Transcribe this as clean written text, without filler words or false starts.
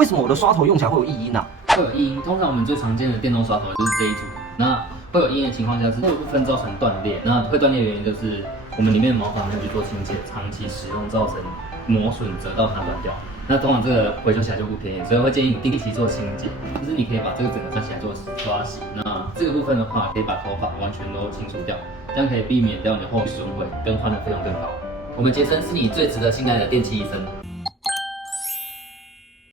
为什么我的刷头用起来会有异音呢？会有异音，通常我们最常见的电动刷头就是这一组。那会有异音的情况下是这部分造成断裂，那会断裂的原因就是我们里面的毛发没有去做清洁，长期使用造成磨损，折到它断掉。那通常这个维修起来就不便宜，所以会建议你定期做清洁，就是你可以把这个整个站起来做刷洗。那这个部分的话，可以把头发完全都清除掉，这样可以避免掉你后续损毁更换的费用更高。我们杰森是你最值得信赖的电器医生。